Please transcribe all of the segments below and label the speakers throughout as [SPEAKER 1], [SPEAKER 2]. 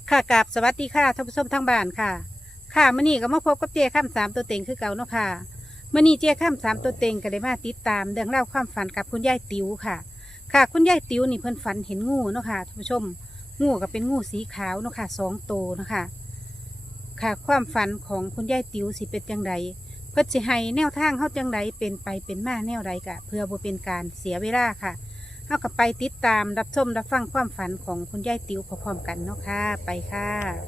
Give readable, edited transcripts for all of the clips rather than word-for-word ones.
[SPEAKER 1] ค่ะกับสวัสดีค่ะท่านผู้ชมทางบ้านค่ะค่ะมื้อนี้ก็มาพบกับเจ้าข้ามสามตัวเต็งคือเก่าเนาะค่ะมื้อนี้เจ้าข้ามสามตัวเต็งก็ได้มาติดตามเรื่องเล่าวความฝันกับคุณยายติ๋วค่ะ ค่ะคุณยายติ๋วนี่เพิ่นฝันเห็นงูเนาะค่ะท่านผู้ชมงูก็เป็นงูสีขาวเนาะค่ะ2 ตัวเนาะค่ะค่ะความฝันของคุณยายติ๋วสิเป็นจังไดเพิ่นสิให้แนวทางเฮาจังไดเป็นไปเป็นมาแนวใดกะเพื่อบ่เป็นการเสียเวลาค่ะเฮาก็ไปติดตามรับชมรับฟังความฝันของคุณยายติ๋วพร้อมๆกันเนาะค่ะไปค่ะ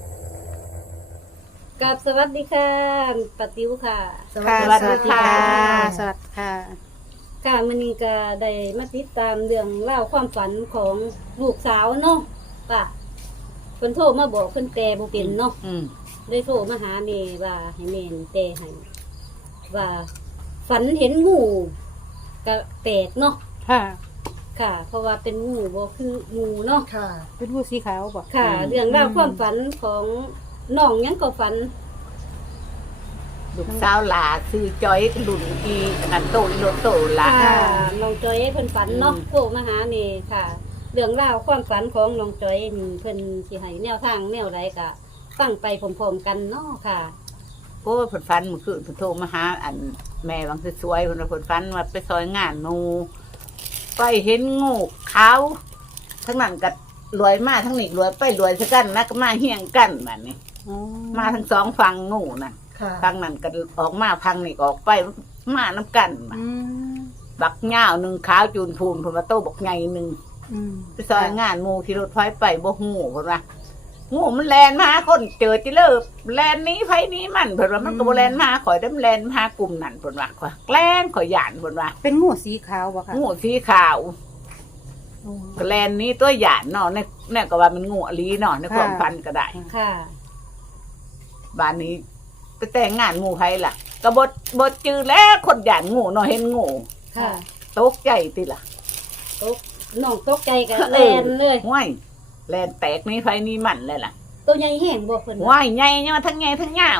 [SPEAKER 2] กับสวัสดีค่ะปาติ๋วค่ะ
[SPEAKER 1] ค่ะ
[SPEAKER 3] สวัสดีค่ะ
[SPEAKER 1] สวัสดีค่ะ
[SPEAKER 2] ค่ะมันนี้ก็ได้มาติดตามเรื่องเล่าวความฝันของลูกสาวเนาะป่ะเพิ่นโทรมาบอกเพิ่นแต่บ่เป็นเนาะ
[SPEAKER 3] อืม
[SPEAKER 2] ได้โทรมาหาแม่ว่าให้แม่นแต่ให้ว่าฝันเห็นงูก็แปลกเนาะ
[SPEAKER 1] ค่ะ
[SPEAKER 2] ค่ะ เพราะว่าเป็นงูบ่คืองูเนาะ
[SPEAKER 3] ค่ะ
[SPEAKER 1] เป็นผู้สีขาวบอก
[SPEAKER 2] ค่ะ เรื่องราวความฝันของน้องหยังก็ฝัน
[SPEAKER 3] ลูกสาวหลาซื้อจอยหลุนอีนันโตอีโลโตหละ
[SPEAKER 2] ค่ะน้องจอยเพิ่นฝันเนาะ
[SPEAKER 3] อืม
[SPEAKER 2] โทรมาหาแม่ค่ะ เรื่องราวความฝันของน้องจอยนี่เพิ่นสิให้แนวทางแนวใดก็ฟังไปพร้อมๆกันเนาะค่ะ
[SPEAKER 3] เพราะว่าผลฟันเมื่อคืนผลโทรมาหาอันแม่บางสวยๆผลผลฟันว่าไปซอยงานงูไปเห็นงูขาวทั้งนั้นก็รวยมาทั้งนี้รวยไปรวยซะกันนะก็มาเฮียงกันแบบนี้
[SPEAKER 1] อ๋อ
[SPEAKER 3] มาทั้งสองฝั่งงูน่ะ
[SPEAKER 4] ค่ะ
[SPEAKER 3] ฝั่งนั้นก็ออกมาฝั่งนี้ก็ออกไปมาน้ำกันมา
[SPEAKER 1] อืม
[SPEAKER 3] บักเหง้าหนึ่งขาวจูนพูนผลมาโตบักใหญ่หนึ่ง
[SPEAKER 1] อืม
[SPEAKER 3] ไปซอยงานหมูที่รถไฟไปบ่หูเพิ่นว่างูมันแลนมาหาคนเจอจิเลิกแลนหนี้ไผหนี้มันเพิ่นว่ามันก็บ่แลนมาหาข่อยได้มันแลนมาหากลุ่มนั่นเพิ่นว่าข่อยแกล้งข่อยย่านเพิ่นว่า
[SPEAKER 1] เป็นงูสีขาวบอกค่ะ
[SPEAKER 3] งูสีขาวก็แลนหนี้ตัวย่านเนาะในก็ว่ามันงูอลีเนาะในความพันก็ได้
[SPEAKER 2] ค่ะ
[SPEAKER 3] บ้านนี้ไปแต่งงานงูไผล่ะก็บ่จือแล้วคนย่านงูเนาะเห็นงู
[SPEAKER 2] ค่ะ
[SPEAKER 3] ตกใจติล่ะ
[SPEAKER 2] ตกน้องตกใจกัน
[SPEAKER 3] เออ
[SPEAKER 2] แล่นเลย
[SPEAKER 3] ห้วยแลนแตกหนี้ไผหนี้มันเลยล่ะ
[SPEAKER 2] ตัวใหญ่แห้งบ่เพิ่น
[SPEAKER 3] ว่ายใหญ่เนี่ยทั้งใหญ่ทั้งยาว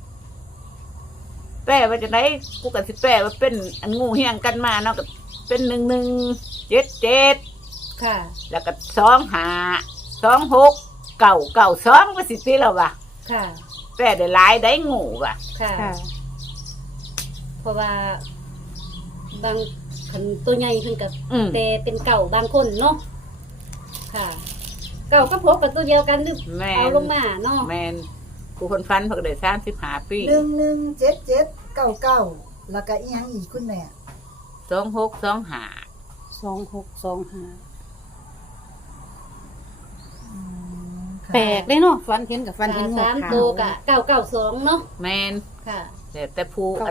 [SPEAKER 3] แปลว่าจะได้กูก็สิแปลว่าเป็นอันงูเฮียงกันมาเนาะก็เป็น1177
[SPEAKER 2] ค่ะ
[SPEAKER 3] แล้วก็25269922ก็สิตีแล้วว่ะ
[SPEAKER 2] ค่ะ
[SPEAKER 3] แปลได้หลายได้งูว่ะ
[SPEAKER 2] ค่ะ
[SPEAKER 1] ค่ะ
[SPEAKER 2] เพราะว่าบางคันตัวใหญ่เพิ่นก็
[SPEAKER 3] อืม
[SPEAKER 2] แต่เป็นเก่าบางคนเนาะค่ะ เก่าก็พบกับตัวเดียวกันหรือ
[SPEAKER 3] แม่น
[SPEAKER 2] เอาลงมาเนาะ
[SPEAKER 3] แม่นกูคนฟันเพิ่นก็ได้35 ปี
[SPEAKER 4] 117799แล้วก็อีหยังอีกคุณแม่
[SPEAKER 3] 2625
[SPEAKER 1] 2625
[SPEAKER 4] ค่ะ
[SPEAKER 1] แปลกได้เนาะฟันเห็นกับฟันเห็นงู
[SPEAKER 2] สาม
[SPEAKER 1] ขาว
[SPEAKER 2] ตัวกะ992เนาะ
[SPEAKER 3] แม่น
[SPEAKER 2] ค่ะ
[SPEAKER 3] แต่ผู้อัน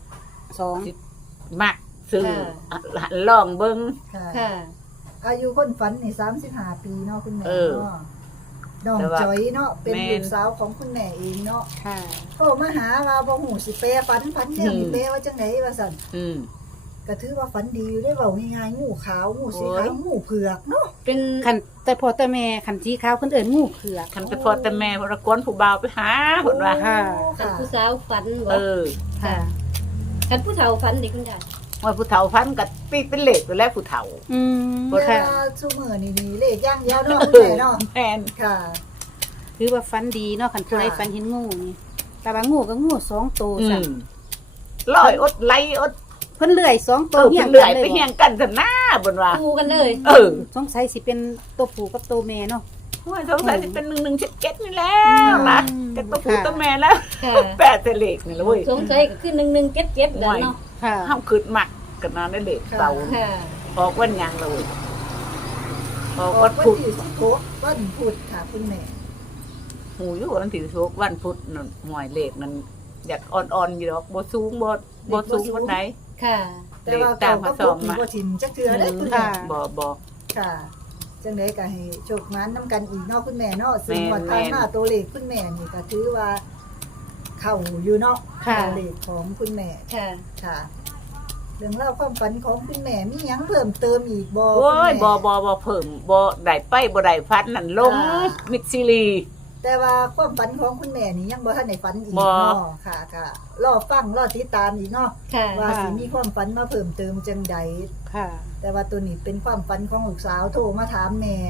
[SPEAKER 1] 2
[SPEAKER 3] มักซื้อ
[SPEAKER 2] ค่ะ
[SPEAKER 3] หันลองเบิ่ง
[SPEAKER 4] ค่ะ
[SPEAKER 2] ค่ะ
[SPEAKER 4] อายุคนฝันนี่35 ปีเนาะคุณแม่
[SPEAKER 3] เออ
[SPEAKER 4] เนาะน้อง
[SPEAKER 3] แต่ว่า
[SPEAKER 4] จอยเนาะเป็น
[SPEAKER 3] แม่น
[SPEAKER 4] ลูกสาวของคุณแม่เองเนาะ
[SPEAKER 1] ค่ะ
[SPEAKER 4] โทรมาหาว่าบ่ฮู้สิแปลฝันแนวนี่แปลว่าจังไดว่าซั่น
[SPEAKER 3] อืม
[SPEAKER 4] ก็ถือว่าฝันดีอยู่ได้เว้าง่ายๆงูขาวงูสีขาว
[SPEAKER 3] โอ้ย
[SPEAKER 4] งูเผือกเนาะ
[SPEAKER 2] เป็น
[SPEAKER 1] คันแต่พอแต่แม่คันสีขาวคนเอื่นงูเผือก
[SPEAKER 3] คันไปพอแต่แม่พระกวนผู้บ่าวไปหาเพิ่นว่า
[SPEAKER 1] ค่ะ
[SPEAKER 4] โอ้
[SPEAKER 2] คัน
[SPEAKER 4] ค่ะ
[SPEAKER 2] ผู้สาวฝันบ่
[SPEAKER 3] เออ
[SPEAKER 1] ค่ะ
[SPEAKER 2] คันผู้เฒ่าฝันเด็กคุณยาย
[SPEAKER 3] ว่าผู้เฒ่าพันกับปีเป็นเหล็กไปแล้วผู้เฒ่า
[SPEAKER 1] อืม
[SPEAKER 3] บ่
[SPEAKER 4] แต่
[SPEAKER 1] ค่ะ
[SPEAKER 4] ว่าซุมื้อนี่เลขอย่างเดียวเนาะคุณแม่เนาะ
[SPEAKER 3] แม่น
[SPEAKER 4] ค่ะ
[SPEAKER 1] ถือว่าฟันดีเนาะคันผู้ใด
[SPEAKER 4] ค่ะ
[SPEAKER 1] ฟันเห็นงูนี่แต่ว่างูก็งู2 ตัว
[SPEAKER 3] อื
[SPEAKER 1] สั่
[SPEAKER 3] มลอยอดไหลอด
[SPEAKER 1] เพิ่นเลื่อย2 ตัว
[SPEAKER 3] เพิ่นเลื่อยไป
[SPEAKER 1] บ่
[SPEAKER 3] เฮียงกันซะหน้าบนว่า
[SPEAKER 2] คู่กันเลย
[SPEAKER 3] เออ
[SPEAKER 1] สงสัยสิเป็นตัวผู้กับตัวแม่เนาะ
[SPEAKER 3] ว่าสงสัยสิเป็น1177นี่แล้วนะ
[SPEAKER 1] อืม
[SPEAKER 3] แต่ตัวผู้ตัวแม่แล้ว
[SPEAKER 2] ค่ะ
[SPEAKER 3] แปดแต่เหล็กนี่แหละเว้ย
[SPEAKER 2] สงสัยก็คือ1177แล้วเนาะ
[SPEAKER 1] ค่ะ
[SPEAKER 3] เฮาขึ้นมักกันนานได้เหล็กเตา
[SPEAKER 2] ค่ะ
[SPEAKER 3] ออกวันหยังเลยออก
[SPEAKER 4] ออ
[SPEAKER 3] วั
[SPEAKER 4] ก
[SPEAKER 3] น
[SPEAKER 4] วัน
[SPEAKER 3] พุธ
[SPEAKER 4] ที่16วันพุธค่ะคุณแม่
[SPEAKER 3] หูอยู่วันที่16วันพุธนั่นหวยเหล็กนั่นอยากอ่อนๆอยู่ดอกบ่สูงบ่สูงปานใด
[SPEAKER 2] ค่ะ
[SPEAKER 4] แต่ว่าเก่าก็พบมีบ่ทิมจักเทื่อได้คุณแม่
[SPEAKER 3] บ่
[SPEAKER 4] ค่ะ จังไดก็ให้โชคมันนํกันอีกเนาะคุณแม่เนาะซึ่ง
[SPEAKER 3] แม่น
[SPEAKER 4] วันผ่านมาตัวเลขคุณแม่นี่ก็ถือว่า เข้าอยู่เนาะ
[SPEAKER 1] ค่ะ
[SPEAKER 4] ตัวเลขของคุณแม่
[SPEAKER 2] ค่ะ
[SPEAKER 4] ค่ะ เรื่องเล่าวความฝันของคุณแม่มีหยังเพิ่มเติมอีกบ่
[SPEAKER 3] โอ้ย
[SPEAKER 4] คุณ
[SPEAKER 3] บ่
[SPEAKER 4] แม่
[SPEAKER 3] เพิ่มบ่ได้ไปบ่ได้ฟันนั่นลง
[SPEAKER 4] ค่ะ
[SPEAKER 3] มิดซิลี
[SPEAKER 4] แต่ว่าความฝันของคุณแม่นี่ยังบ่ทันได้ฝันอีก
[SPEAKER 3] บ่
[SPEAKER 4] เนาะค่ะค่ะรอฟังรอติดตามอีกเนาะ
[SPEAKER 2] ค่ะ
[SPEAKER 4] ว่าสิมีความฝันมาเพิ่มเติมจังใด
[SPEAKER 1] ค่ะ
[SPEAKER 4] แต่ว่าตัวนี้เป็นความฝันของลูกสาวโทรมาถามแม่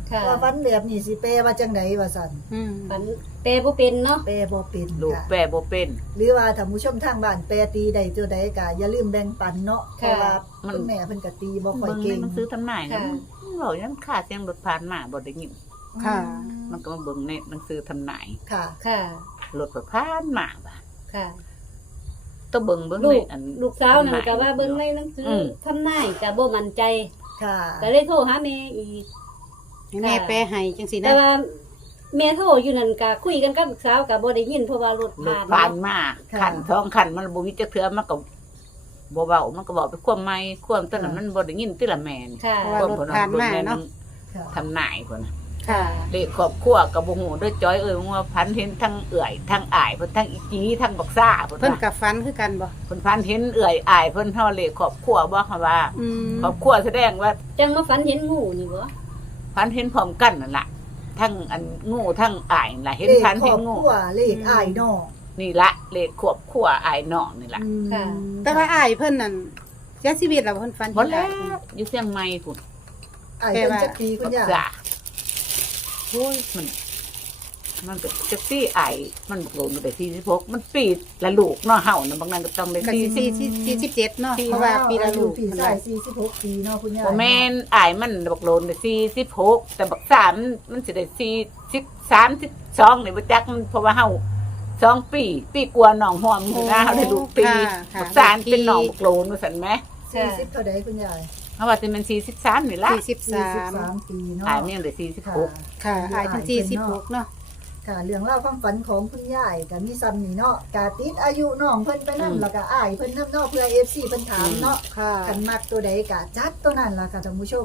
[SPEAKER 2] ค่ะ
[SPEAKER 4] ว่าฝันแบบนี้สิแปลว่าจังไดว่าซั่น
[SPEAKER 1] อืม
[SPEAKER 2] ฝันแปลบ่เป็นเนาะ
[SPEAKER 4] แปลบ่เป็น
[SPEAKER 3] ลูก
[SPEAKER 4] ค่ะ
[SPEAKER 3] แปรบ่เป็น
[SPEAKER 4] หรือว่าท่านผู้ชมทางบ้านแปลตีใดตัวใดก็อย่าลืมแบ่งปันเนาะเพราะว่าคุณแม่เพิ่นก็ตีบ่ค่อย
[SPEAKER 3] เบิ่งใน
[SPEAKER 4] เก่ง
[SPEAKER 3] หนังสือทำนายนะมันบอกยังขาดเสียงรถผ่านมาบ่ได้ยิน
[SPEAKER 1] ค่ะ
[SPEAKER 3] มันก็มาเบิ่งในหนังสือทำนาย
[SPEAKER 4] ค่ะ
[SPEAKER 2] ค่ะ
[SPEAKER 3] รถผ่านมาบ่ะ
[SPEAKER 2] ค่ะ
[SPEAKER 3] ต้องเบิ่ง
[SPEAKER 2] ลู
[SPEAKER 3] ใน
[SPEAKER 2] ก
[SPEAKER 3] อัน
[SPEAKER 2] ลูกสาวนั่นก็ว่าเบิ่งในหนังสืออ
[SPEAKER 3] ม
[SPEAKER 2] ทำนายก็บ่มั่นใจ
[SPEAKER 4] ค่ะ
[SPEAKER 2] ก็เลยโทรหาแม่อีก
[SPEAKER 1] ให้แม่แปลให้จังสิ
[SPEAKER 2] แต่
[SPEAKER 1] นะ
[SPEAKER 2] ว่าแม่โทรอยู่นั่นก็คุยกันกับลูกสาวก็บ่ได้ยินเพราะว่ารถ
[SPEAKER 3] รถ
[SPEAKER 2] ผ่าน
[SPEAKER 3] ผ่านมา
[SPEAKER 4] ค่ะ
[SPEAKER 3] ขันท้องขันมันบ่มีจักเทื่อมันก็บ่เว้ามันก็บอกไปความไม่ความตอนนั้นมันบ่ได้ยินติละแม่น
[SPEAKER 2] ค่ะ
[SPEAKER 1] เพราะว่ารถผ่านมาเนาะ
[SPEAKER 4] ค่ะ
[SPEAKER 3] ทำนายพุ่นน่ะ
[SPEAKER 1] ค่ะ
[SPEAKER 3] เลขครอบครัวก็บ่ฮู้ด้วยจ้อยว่าพันเห็นทั้งเอื่อยทั้งอ้ายเพิ่นทั้งอีจีทั้งบักซ่าเพิ่น
[SPEAKER 1] เพิ่น
[SPEAKER 3] ว่า
[SPEAKER 1] กับฟันคือกันบ่
[SPEAKER 3] เพิ่นพันเห็นเอื่อยอ้ายเพิ่นเฮาเลขครอบครัวบ่ค่ะว่า
[SPEAKER 1] อืม
[SPEAKER 3] ครอบครัวแสดงว่า
[SPEAKER 2] จังมาฝันเห็นงูนี่บ่
[SPEAKER 3] พันเห็นพร้อมกันนั่นล่ะทั้งอันงูทั้งอ้ายนั่นล่ะเห็น
[SPEAKER 4] เลข
[SPEAKER 3] พัน
[SPEAKER 4] คร
[SPEAKER 3] เห็
[SPEAKER 4] อน บ
[SPEAKER 3] งู
[SPEAKER 4] ครัวเลขอ้ายน้อง
[SPEAKER 3] นี่ละเลขครอบครัวอ้ายน้องนี่ล่ะ
[SPEAKER 4] อืม
[SPEAKER 2] ค่ะ
[SPEAKER 1] แต่ว่าอ้ายเพิ่นนั่นเสียชีวิตแล้วเพิ่นฟัน
[SPEAKER 3] บ่
[SPEAKER 1] เห็น
[SPEAKER 3] แล้
[SPEAKER 1] อ้ายเพิ่น
[SPEAKER 3] วอยู่เชียงใหม่พุ่น
[SPEAKER 4] อ้ายเพิ่นจักปีคุ
[SPEAKER 3] บั
[SPEAKER 4] ณ
[SPEAKER 3] ก
[SPEAKER 4] ย่า
[SPEAKER 3] ซ่าโอ้ยมันก็จักซี่อ้ายมันบอกลงได้46มันปีละลูกเนาะเฮาน่ะบางนั้นก็ต้องได้
[SPEAKER 1] ก็สิ47เนาะเพราะว่าปีละลูก
[SPEAKER 4] พี่
[SPEAKER 1] เพิ่น
[SPEAKER 4] ชา
[SPEAKER 1] ว่าย
[SPEAKER 4] 46ปีเนาะคุณย่า
[SPEAKER 3] บ่แม่นอ้ายมันบอกโลนได้46แต่บักซ่ามันสิได้43 12นี่บ่จักมันเพราะว่าเฮา2 ปีกว่าน้องหอมอยู่นะเฮาได้ลูกปี
[SPEAKER 1] ค่ะ
[SPEAKER 3] บักซ่าเป็นน้องบักโลนว่าซั่นแหม
[SPEAKER 4] 40เท่าใดคุณย่า
[SPEAKER 3] เฮาว่าสิมัน43นี่ล่ะ
[SPEAKER 1] 43
[SPEAKER 4] 43ปีเนาะ
[SPEAKER 3] อ้ายมันยังได้
[SPEAKER 4] ค่ะ
[SPEAKER 3] 46
[SPEAKER 1] ค่ะอ้ายเพิ่น46เนาะ
[SPEAKER 4] ค่ะเรื่องเล่าวความฝันของคุณยายก็มีซ้ำนี่เนาะกาติดอายุน้องเพิ่นไปนํแล้วก็อ้ายเพิ่นนํเนาะเพื่อ FC เพิ่นถามเนาะ
[SPEAKER 1] ค่ะ
[SPEAKER 4] กันมักตัวใดก็จัดตัวนั้นล่ะค่ะท่านผู้ชม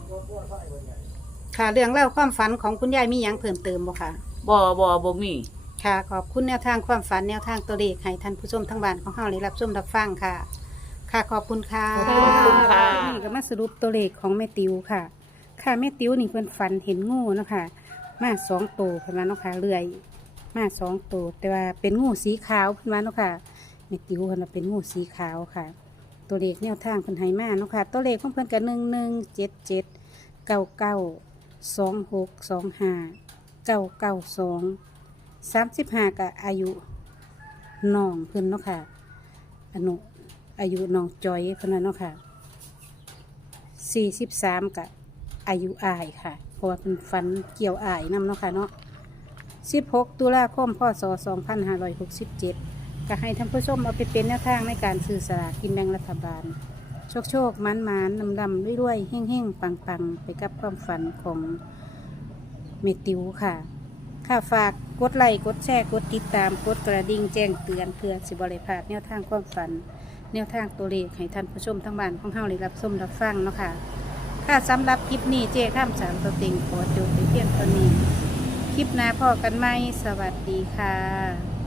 [SPEAKER 1] ค่ะเรื่องเล่าวความฝันของคุณยายมีหยังเพิ่มเติมบ่คะ
[SPEAKER 3] บ่มี
[SPEAKER 1] ค่ะขอบคุณแนวทางความฝันแนวทางตัวเลขให้ท่านผู้ชมทั้งบ้านของเฮาได้รับชมรับฟังค่ะ ค่ะขอบคุณค่ะ
[SPEAKER 2] ขอบคุณค่ะ
[SPEAKER 1] นี่ก็มาสรุปตัวเลขของแม่ติวค่ะ ค่ะแม่ติวนี่เพิ่นฝันเห็นงูเนาะค่ะ มา2 ตัวเพิ่นว่าเนาะค่ะเลื่อยมา2 ตัวแต่ว่าเป็นงูสีขาวเพิ่นว่าเนาะค่ะแม่ติวเพิ่นว่าเป็นงูสีขาวค่ะ ตัวเลขแนวทางเพิ่นให้มาเนาะค่ะ ตัวเลขของเพิ่นก็1177 992625 992 35กับอายุน้องเพิ่นเนาะค่ะอายุน้องจอยเพิ่นว่าเนาะค่ะ43กับอายุอายค่ะ เพราะว่าเป็นฟันเกี่ยวอายนำเนาะค่ะเนาะ16ตุลาคมพศ2567ก็ให้ท่านผู้ชมเอาไปเป็นแนวทางในการซื้อสลากกินแบ่งรัฐบาล โชคมันลำๆด้วยๆเฮ่งๆปังๆไปกับความฝันของเมติวค่ะ ค่ะฝากกดไลค์กดแชร์กดติดตามกดกระดิ่งแจ้งเตือนเพื่อสิบริพลาดแนวทางความฝัน แนวทางตัวเลขให้ท่านผู้ชมทั้งบ้านของเฮาได้รับชมรับฟังเนาะค่ะ ค่ะสำหรับคลิปนี้เจ้ข้ามสามตัวเต็งขอจบไปเพียงเท่านี้ คลิปหน้าพอกันไหมสวัสดีค่ะ